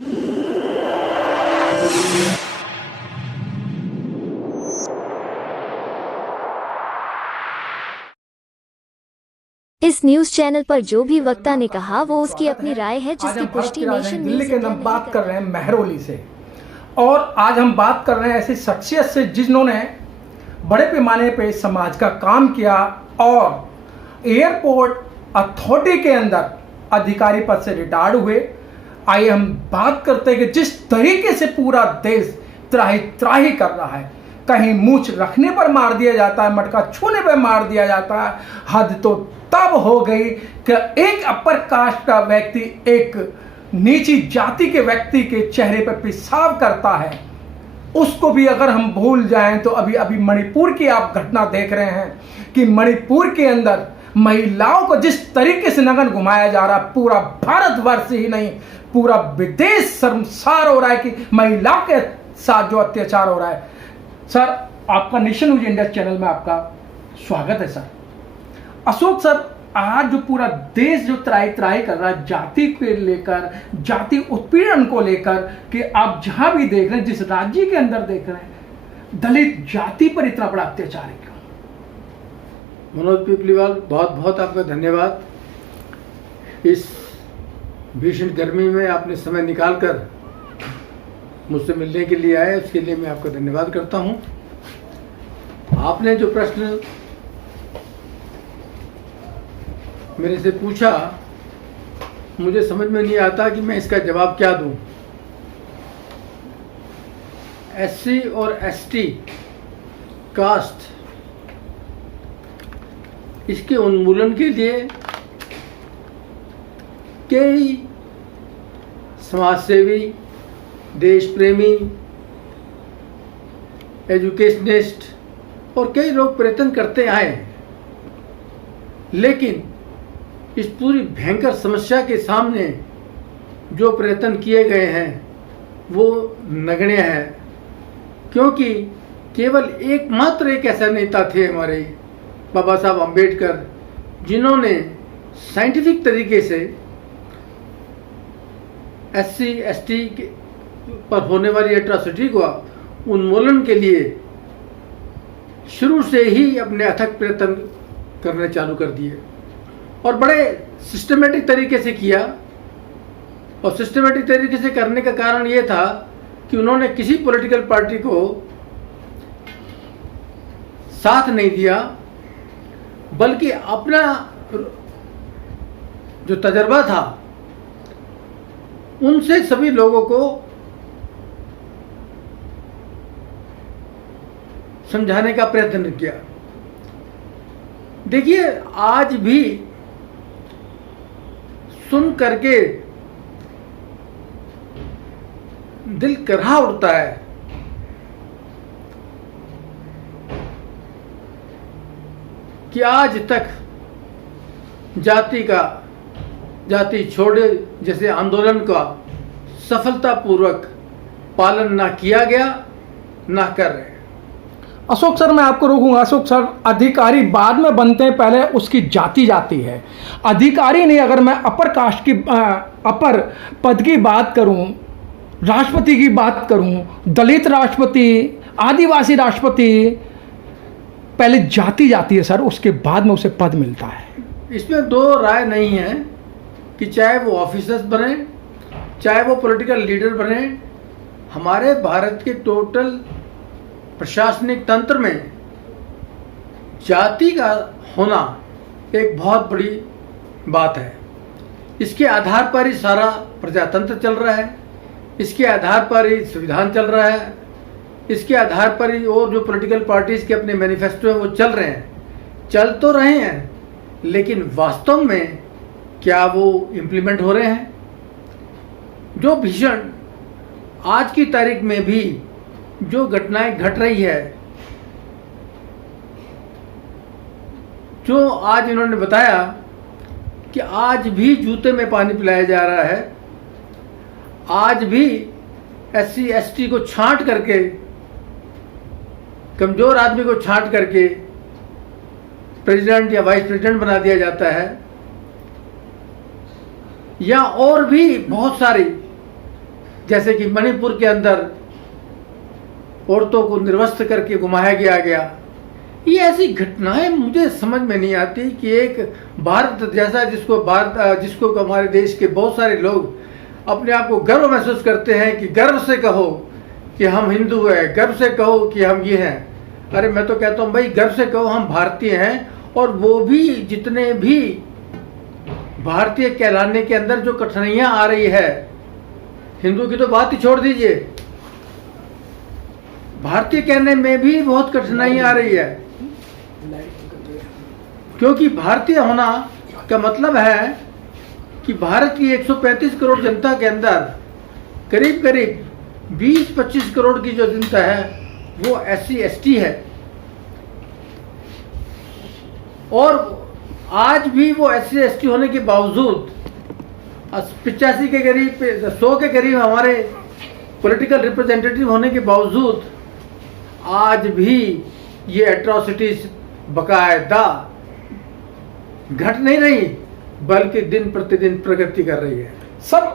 इस news channel पर जो भी वक्ता ने कहा वो उसकी अपनी राय है, जिसकी पुष्टि नेशन दिल्ली न्यूज़ के हम बात कर रहे हैं मेहरौली से। और आज हम बात कर रहे हैं ऐसी शख्सियत से जिन्होंने बड़े पैमाने पे समाज का काम किया और एयरपोर्ट अथॉरिटी के अंदर अधिकारी पद से रिटायर्ड हुए। आइए हम बात करते हैं कि जिस तरीके से पूरा देश त्राही त्राही कर रहा है, कहीं मूंछ रखने पर मार दिया जाता है, मटका छूने पर मार दिया जाता है। हद तो तब हो गई कि एक अपर कास्ट का व्यक्ति एक नीची जाति के व्यक्ति के चेहरे पर पेशाब करता है, उसको भी अगर हम भूल जाएं तो अभी मणिपुर की आप घटना देख रहे हैं कि मणिपुर के अंदर महिलाओं को जिस तरीके से नग्न घुमाया जा रहा है, पूरा भारतवर्ष ही नहीं पूरा विदेश शर्मसार हो रहा है कि महिलाओं के साथ जो अत्याचार हो रहा है। सर, आपका नेशन न्यूज इंडिया चैनल में आपका स्वागत है। सर अशोक सर, आज जो पूरा देश जो त्राही त्राही कर रहा है जाति को लेकर, जाति उत्पीड़न को लेकर, कि आप जहां भी देख रहे हैं, जिस राज्य के अंदर देख रहे हैं, दलित जाति पर इतना बड़ा अत्याचार है क्यों? मनोज पिपलीवाल, बहुत बहुत आपका धन्यवाद। इस भीषण गर्मी में आपने समय निकालकर मुझसे मिलने के लिए आए, उसके लिए मैं आपका धन्यवाद करता हूं। आपने जो प्रश्न मेरे से पूछा, मुझे समझ में नहीं आता कि मैं इसका जवाब क्या दूं। एससी और एसटी कास्ट, इसके उन्मूलन के लिए कई समाजसेवी, देश प्रेमी, एजुकेशनिस्ट और कई लोग प्रयत्न करते आए हैं, लेकिन इस पूरी भयंकर समस्या के सामने जो प्रयत्न किए गए हैं वो नगण्य है। क्योंकि केवल एकमात्र एक ऐसा नेता थे हमारे बाबा साहब अम्बेडकर, जिन्होंने साइंटिफिक तरीके से एससी एसटी पर होने वाली एट्रॉसिटी को उन्मूलन के लिए शुरू से ही अपने अथक प्रयत्न करने चालू कर दिए और बड़े सिस्टमेटिक तरीके से किया। और सिस्टमेटिक तरीके से करने का कारण ये था कि उन्होंने किसी पॉलिटिकल पार्टी को साथ नहीं दिया, बल्कि अपना जो तजर्बा था उनसे सभी लोगों को समझाने का प्रयत्न किया। देखिए, आज भी सुन करके दिल करहा उठता है कि आज तक जाति छोड़े जैसे आंदोलन का सफलतापूर्वक पालन ना किया गया, ना कर रहे। अशोक सर, मैं आपको रोकूंगा। अशोक सर, अधिकारी बाद में बनते हैं, पहले उसकी जाति जाती है। अधिकारी नहीं, अगर मैं अपर कास्ट की अपर पद की बात करूं, राष्ट्रपति की बात करूं, दलित राष्ट्रपति, आदिवासी राष्ट्रपति, पहले जाति जाती है सर, उसके बाद में उसे पद मिलता है। इसमें दो राय नहीं है कि चाहे वो ऑफिसर्स बने, चाहे वो पॉलिटिकल लीडर बने। हमारे भारत के टोटल प्रशासनिक तंत्र में जाति का होना एक बहुत बड़ी बात है। इसके आधार पर ही सारा प्रजातंत्र चल रहा है, इसके आधार पर ही संविधान चल रहा है, इसके आधार पर ही और जो पॉलिटिकल पार्टीज के अपने मैनिफेस्टो हैं वो चल रहे हैं। चल तो रहे हैं, लेकिन वास्तव में क्या वो इम्प्लीमेंट हो रहे हैं? जो भीषण आज की तारीख में भी जो घटनाएं घट रही है, जो आज इन्होंने बताया कि आज भी जूते में पानी पिलाया जा रहा है, आज भी एससी एसटी को छांट करके, कमजोर आदमी को छांट करके प्रेसिडेंट या वाइस प्रेसिडेंट बना दिया जाता है, या और भी बहुत सारी जैसे कि मणिपुर के अंदर औरतों को निर्वस्त्र करके घुमाया गया। ये ऐसी घटनाएं मुझे समझ में नहीं आती कि एक भारत जैसा जिसको हमारे देश के बहुत सारे लोग अपने आप को गर्व महसूस करते हैं कि गर्व से कहो कि हम हिंदू हैं, गर्व से कहो कि हम ये हैं। अरे मैं तो कहता हूँ भाई, गर्व से कहो हम भारतीय हैं। और वो भी जितने भी भारतीय कहलाने के अंदर जो कठिनाइयां आ रही है, हिंदू की तो बात ही छोड़ दीजिए, भारतीय कहने में भी बहुत कठिनाइयां आ रही है। क्योंकि भारतीय होना का मतलब है कि भारत की 135 करोड़ जनता के अंदर करीब करीब 20-25 करोड़ की जो जनता है वो SC ST है। और आज भी वो SC ST होने के बावजूद 85 के करीब 100 के करीब हमारे पॉलिटिकल रिप्रेजेंटेटिव होने के बावजूद आज भी ये एट्रॉसिटीज बकायदा घट नहीं रही, बल्कि दिन प्रतिदिन प्रगति कर रही है। सर,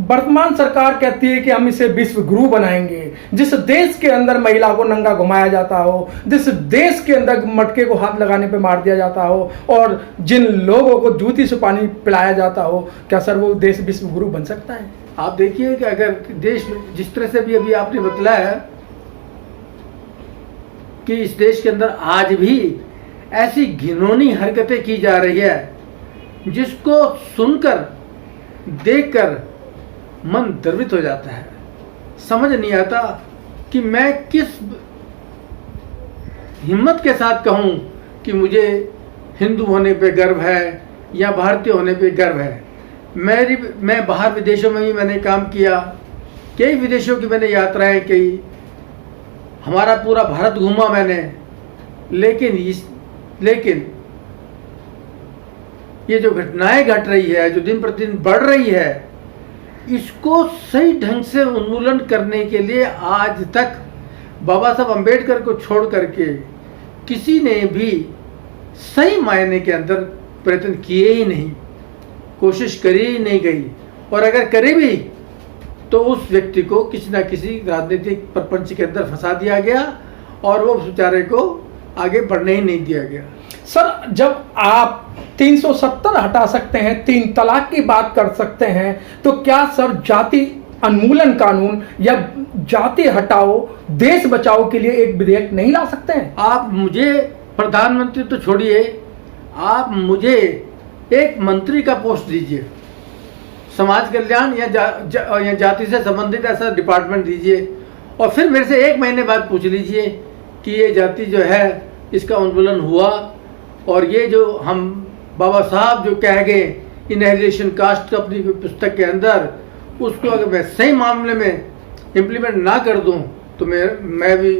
वर्तमान सरकार कहती है कि हम इसे विश्व गुरु बनाएंगे। जिस देश के अंदर महिला को नंगा घुमाया जाता हो, जिस देश के अंदर मटके को हाथ लगाने पे मार दिया जाता हो और जिन लोगों को जूती से पानी पिलाया जाता हो, क्या सर वो देश विश्व गुरु बन सकता है? आप देखिए कि अगर देश जिस तरह से भी अभी आपने बतलाया है कि इस देश के अंदर आज भी ऐसी घिनौनी हरकतें की जा रही है जिसको सुनकर देखकर मन द्रवित हो जाता है। समझ नहीं आता कि मैं किस हिम्मत के साथ कहूं कि हिंदू होने पे गर्व है या भारतीय होने पे गर्व है। मैं बाहर विदेशों में भी मैंने काम किया, कई विदेशों की मैंने यात्राएं की, हमारा पूरा भारत घूमा मैंने, लेकिन ये जो घटनाएं घट रही है, जो दिन प्रतिदिन बढ़ रही है, इसको सही ढंग से उन्मूलन करने के लिए आज तक बाबा साहब अम्बेडकर को छोड़ करके किसी ने भी सही मायने के अंदर प्रयत्न किए ही नहीं, कोशिश करी ही नहीं गई। और अगर करे भी तो उस व्यक्ति को किसी न किसी राजनीतिक प्रपंच के अंदर फंसा दिया गया और वो बेचारे को आगे बढ़ने ही नहीं दिया गया। सर, जब आप 370 हटा सकते हैं, 3 तलाक की बात कर सकते हैं, तो क्या सर जाति उन्मूलन कानून या जाति हटाओ देश बचाओ के लिए एक विधेयक नहीं ला सकते हैं? आप मुझे प्रधानमंत्री तो छोड़िए, आप मुझे एक मंत्री का पोस्ट दीजिए, समाज कल्याण या जाति से संबंधित ऐसा डिपार्टमेंट दीजिए, और फिर मेरे से 1 महीने बाद पूछ लीजिए कि ये जाति जो है इसका उन्मूलन हुआ, और ये जो हम बाबा साहब जो कह गए इनहेरिटेशन कास्ट अपनी पुस्तक के अंदर, उसको अगर मैं सही मामले में इम्प्लीमेंट ना कर दूं तो मैं भी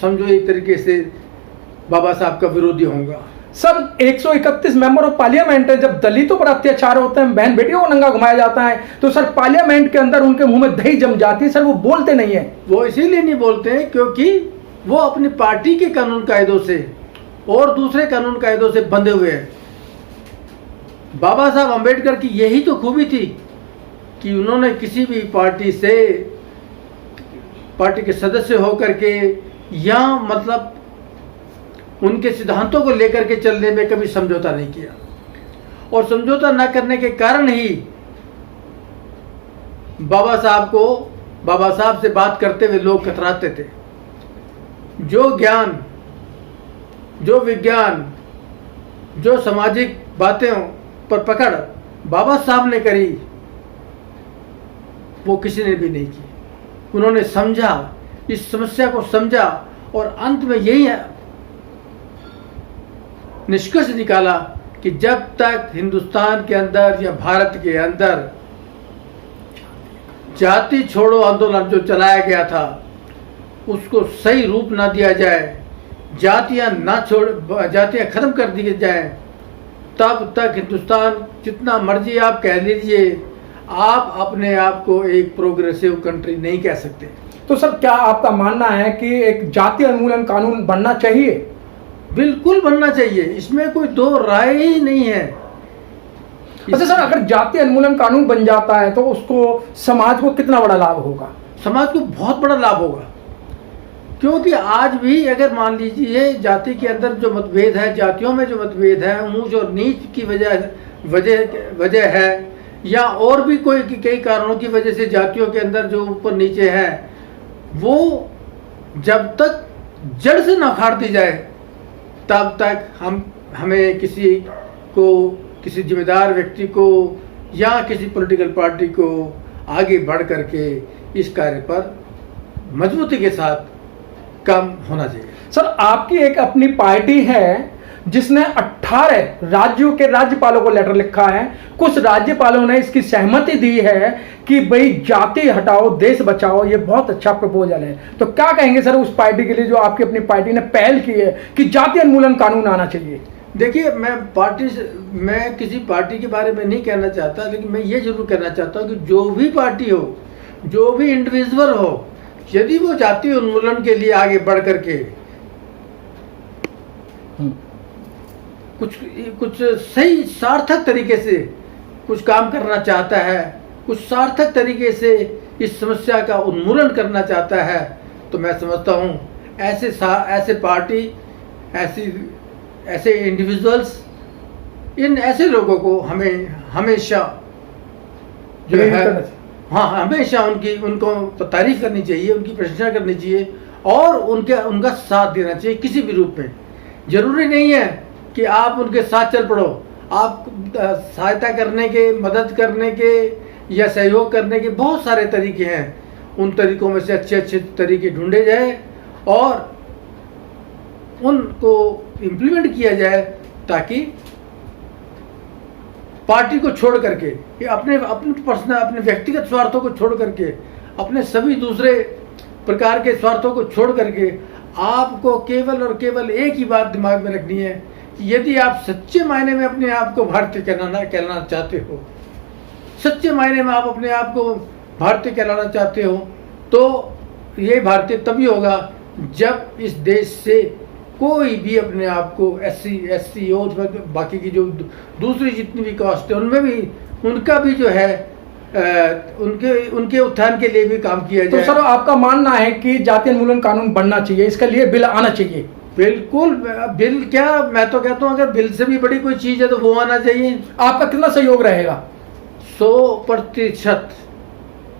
समझो एक तरीके से बाबा साहब का विरोधी होऊंगा। सर, 131 मेंबर ऑफ पार्लियामेंट है, जब दलितों पर अत्याचार होते हैं, बहन बेटियों को नंगा घुमाया जाता है, तो सर पार्लियामेंट के अंदर उनके मुंह में दही जम जाती है। सर वो बोलते नहीं है। वो इसीलिए नहीं बोलते हैं क्योंकि वो अपनी पार्टी के कानून कायदों से और दूसरे कानून कायदों से बंधे हुए हैं। बाबा साहब अम्बेडकर की यही तो खूबी थी कि उन्होंने किसी भी पार्टी के सदस्य होकर के या मतलब उनके सिद्धांतों को लेकर के चलने में कभी समझौता नहीं किया, और समझौता न करने के कारण ही बाबा साहब से बात करते हुए लोग कतराते थे। जो ज्ञान, जो विज्ञान, जो सामाजिक बातें पर पकड़ बाबा साहब ने करी, वो किसी ने भी नहीं की। उन्होंने समझा, इस समस्या को समझा, और अंत में यही निष्कर्ष निकाला कि जब तक हिंदुस्तान के अंदर या भारत के अंदर जाति छोड़ो आंदोलन जो चलाया गया था उसको सही रूप ना दिया जाए, जातियां खत्म कर दी जाए, तब तक हिंदुस्तान जितना मर्जी आप कह लीजिए, आप अपने आप को एक प्रोग्रेसिव कंट्री नहीं कह सकते। तो सर, क्या आपका मानना है कि एक जाति उन्मूलन कानून बनना चाहिए? बिल्कुल बनना चाहिए, इसमें कोई दो राय ही नहीं है। अच्छा सर, अगर जाति उन्मूलन कानून बन जाता है तो उसको समाज को कितना बड़ा लाभ होगा? समाज को बहुत बड़ा लाभ होगा, क्योंकि आज भी अगर मान लीजिए जाति के अंदर जो मतभेद है, जातियों में जो मतभेद है, ऊंच और नीच की वजह है, या और भी कोई कई कारणों की वजह से जातियों के अंदर जो ऊपर नीचे है, वो जब तक जड़ से न उखाड़ दी जाए तब तक हमें किसी जिम्मेदार व्यक्ति को या किसी पॉलिटिकल पार्टी को आगे बढ़ करके इस कार्य पर मजबूती के साथ काम होना चाहिए। सर, आपकी एक अपनी पार्टी है जिसने 18 राज्यों के राज्यपालों को लेटर लिखा है। कुछ राज्यपालों ने इसकी सहमति दी है कि भाई जाति हटाओ देश बचाओ, ये बहुत अच्छा प्रपोजल है। तो क्या कहेंगे सर उस पार्टी के लिए जो आपकी अपनी पार्टी ने पहल की है कि जाति उन्मूलन कानून आना चाहिए? देखिए, मैं किसी पार्टी के बारे में नहीं कहना चाहता, लेकिन मैं ये जरूर कहना चाहता हूँ कि जो भी पार्टी हो, जो भी इंडिविजुअल हो, यदि वो जाति उन्मूलन के लिए आगे बढ़ करके कुछ सही सार्थक तरीके से कुछ काम करना चाहता है, कुछ सार्थक तरीके से इस समस्या का उन्मूलन करना चाहता है, तो मैं समझता हूँ ऐसे पार्टी, ऐसे इंडिविजुअल्स, इन ऐसे लोगों को हमें हमेशा जो है, हाँ, हमेशा उनको तारीफ करनी चाहिए, उनकी प्रशंसा करनी चाहिए और उनका साथ देना चाहिए किसी भी रूप में। जरूरी नहीं है कि आप उनके साथ चल पड़ो, आप सहायता करने के, मदद करने के या सहयोग करने के बहुत सारे तरीके हैं। उन तरीकों में से अच्छे तरीके ढूंढे जाए और उनको इम्प्लीमेंट किया जाए, ताकि पार्टी को छोड़ करके, अपने पर्सनल, अपने व्यक्तिगत स्वार्थों को छोड़ करके, अपने सभी दूसरे प्रकार के स्वार्थों को छोड़ करके आपको केवल और केवल एक ही बात दिमाग में रखनी है कि यदि आप सच्चे मायने में अपने आप को भारतीय कहलाना चाहते हो, सच्चे मायने में आप अपने आप को भारतीय कहलाना चाहते हो, तो ये भारतीय तभी होगा जब इस देश से कोई भी अपने आप को SC और बाकी की जो दूसरी जितनी भी कास्ट है उनमें भी उनका भी जो है उनके उत्थान के लिए भी काम किया जाए। तो सर, आपका मानना है कि जाति उन्मूलन कानून बनना चाहिए, इसके लिए बिल आना चाहिए? बिल्कुल। बिल क्या, मैं तो कहता हूँ अगर बिल से भी बड़ी कोई चीज है तो वो आना चाहिए। आपका कितना सहयोग रहेगा? 100%,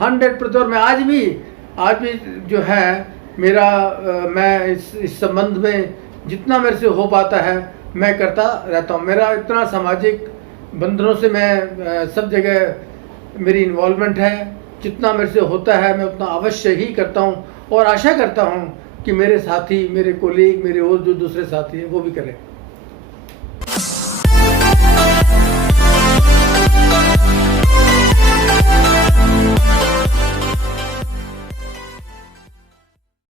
100%। और मैं आज भी जो है मेरा मैं इस संबंध में जितना मेरे से हो पाता है मैं करता रहता हूँ। मेरा इतना सामाजिक बंधनों से मैं सब जगह मेरी इन्वॉल्वमेंट है, जितना मेरे से होता है मैं उतना अवश्य ही करता हूँ और आशा करता हूँ कि मेरे साथी, मेरे कोलीग, मेरे और जो दूसरे साथी हैं वो भी करें।